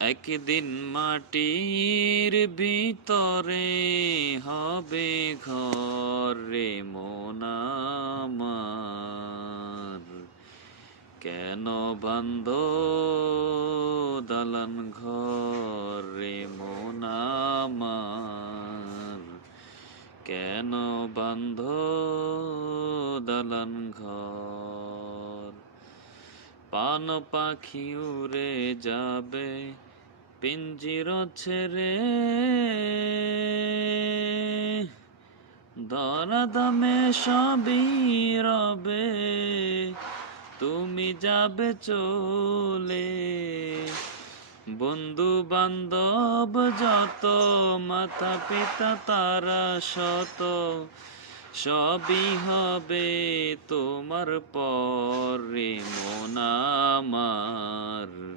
একদিন মাটির ভিতরে হবে ঘর রে মন আমার। কেন বান্ধ দালান ঘর রে মন আমার। কেন বান্ধ দালান ঘর। পান পাখি উড়ে যাবে পিঞ্জির ছেড়ে, দরদমে সবই রবে তুমি যাবে চলে। বন্ধু বান্ধব যত, মাতা পিতা তারা শত, সবই হবে তোমার পরে মন আমার।